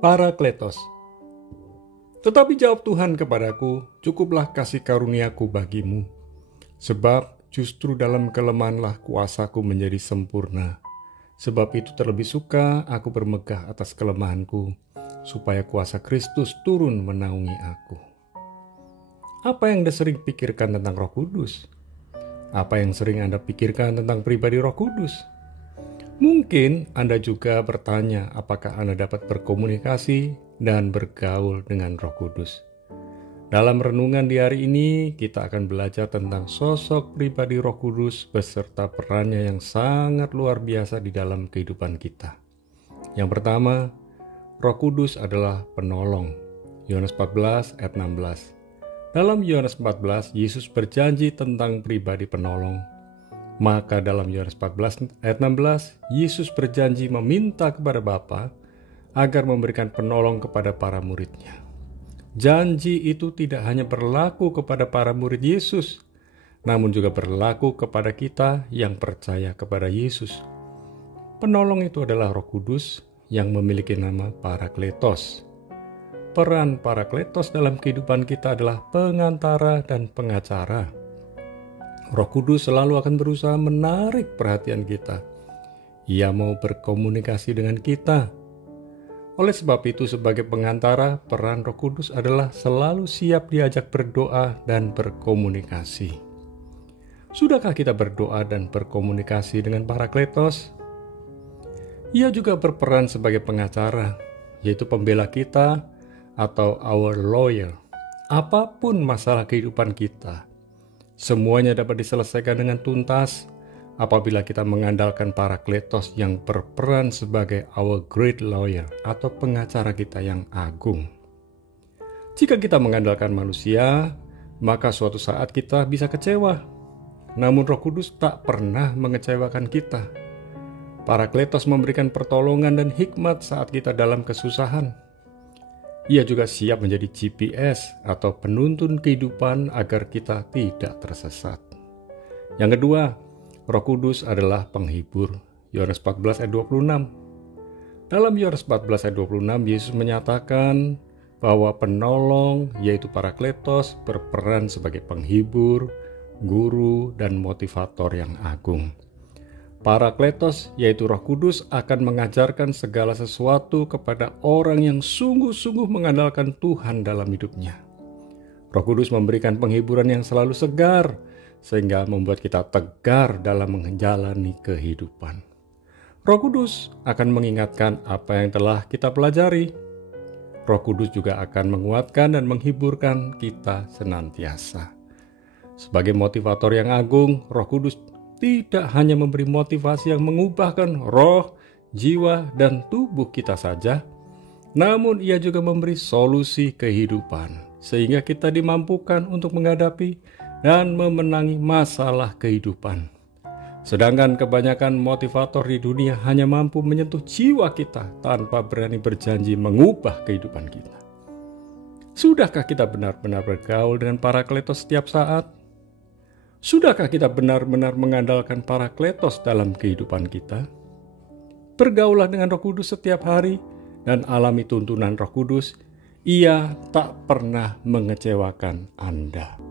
Parakletos. Tetapi jawab Tuhan kepadaku, cukuplah kasih karuniaku bagimu, sebab justru dalam kelemahanlah kuasaku menjadi sempurna. Sebab itu terlebih suka aku bermegah atas kelemahanku, supaya kuasa Kristus turun menaungi aku. Apa yang Anda sering pikirkan tentang Roh Kudus? Apa yang sering Anda pikirkan tentang pribadi Roh Kudus? Mungkin Anda juga bertanya apakah Anda dapat berkomunikasi dan bergaul dengan Roh Kudus. Dalam renungan di hari ini, kita akan belajar tentang sosok pribadi Roh Kudus beserta perannya yang sangat luar biasa di dalam kehidupan kita. Yang pertama, Roh Kudus adalah penolong. Yohanes 14 ayat 16. Dalam Yohanes 14, Yesus berjanji tentang pribadi penolong. Maka dalam Yohanes 14 ayat 16, Yesus berjanji meminta kepada Bapa agar memberikan penolong kepada para muridnya. Janji itu tidak hanya berlaku kepada para murid Yesus, namun juga berlaku kepada kita yang percaya kepada Yesus. Penolong itu adalah Roh Kudus yang memiliki nama Parakletos. Peran Parakletos dalam kehidupan kita adalah pengantara dan pengacara. Roh Kudus selalu akan berusaha menarik perhatian kita. Ia mau berkomunikasi dengan kita. Oleh sebab itu, sebagai pengantara, peran Roh Kudus adalah selalu siap diajak berdoa dan berkomunikasi. Sudahkah kita berdoa dan berkomunikasi dengan Parakletos? Ia juga berperan sebagai pengacara, yaitu pembela kita atau our lawyer. Apapun masalah kehidupan kita, semuanya dapat diselesaikan dengan tuntas apabila kita mengandalkan Parakletos yang berperan sebagai our great lawyer atau pengacara kita yang agung. Jika kita mengandalkan manusia, maka suatu saat kita bisa kecewa. Namun Roh Kudus tak pernah mengecewakan kita. Parakletos memberikan pertolongan dan hikmat saat kita dalam kesusahan. Ia juga siap menjadi GPS atau penuntun kehidupan agar kita tidak tersesat. Yang kedua, Roh Kudus adalah penghibur. Yohanes 14 ayat 26. Dalam Yohanes 14 ayat 26, Yesus menyatakan bahwa penolong, yaitu Parakletos, berperan sebagai penghibur, guru, dan motivator yang agung. Parakletos, yaitu Roh Kudus, akan mengajarkan segala sesuatu kepada orang yang sungguh-sungguh mengandalkan Tuhan dalam hidupnya. Roh Kudus memberikan penghiburan yang selalu segar, sehingga membuat kita tegar dalam menjalani kehidupan. Roh Kudus akan mengingatkan apa yang telah kita pelajari. Roh Kudus juga akan menguatkan dan menghiburkan kita senantiasa. Sebagai motivator yang agung, Roh Kudus tidak hanya memberi motivasi yang mengubahkan roh, jiwa, dan tubuh kita saja, namun ia juga memberi solusi kehidupan, sehingga kita dimampukan untuk menghadapi dan memenangi masalah kehidupan. Sedangkan kebanyakan motivator di dunia hanya mampu menyentuh jiwa kita tanpa berani berjanji mengubah kehidupan kita. Sudahkah kita benar-benar bergaul dengan Parakletos setiap saat? Sudahkah kita benar-benar mengandalkan Parakletos dalam kehidupan kita? Bergaulah dengan Roh Kudus setiap hari dan alami tuntunan Roh Kudus. Ia tak pernah mengecewakan Anda.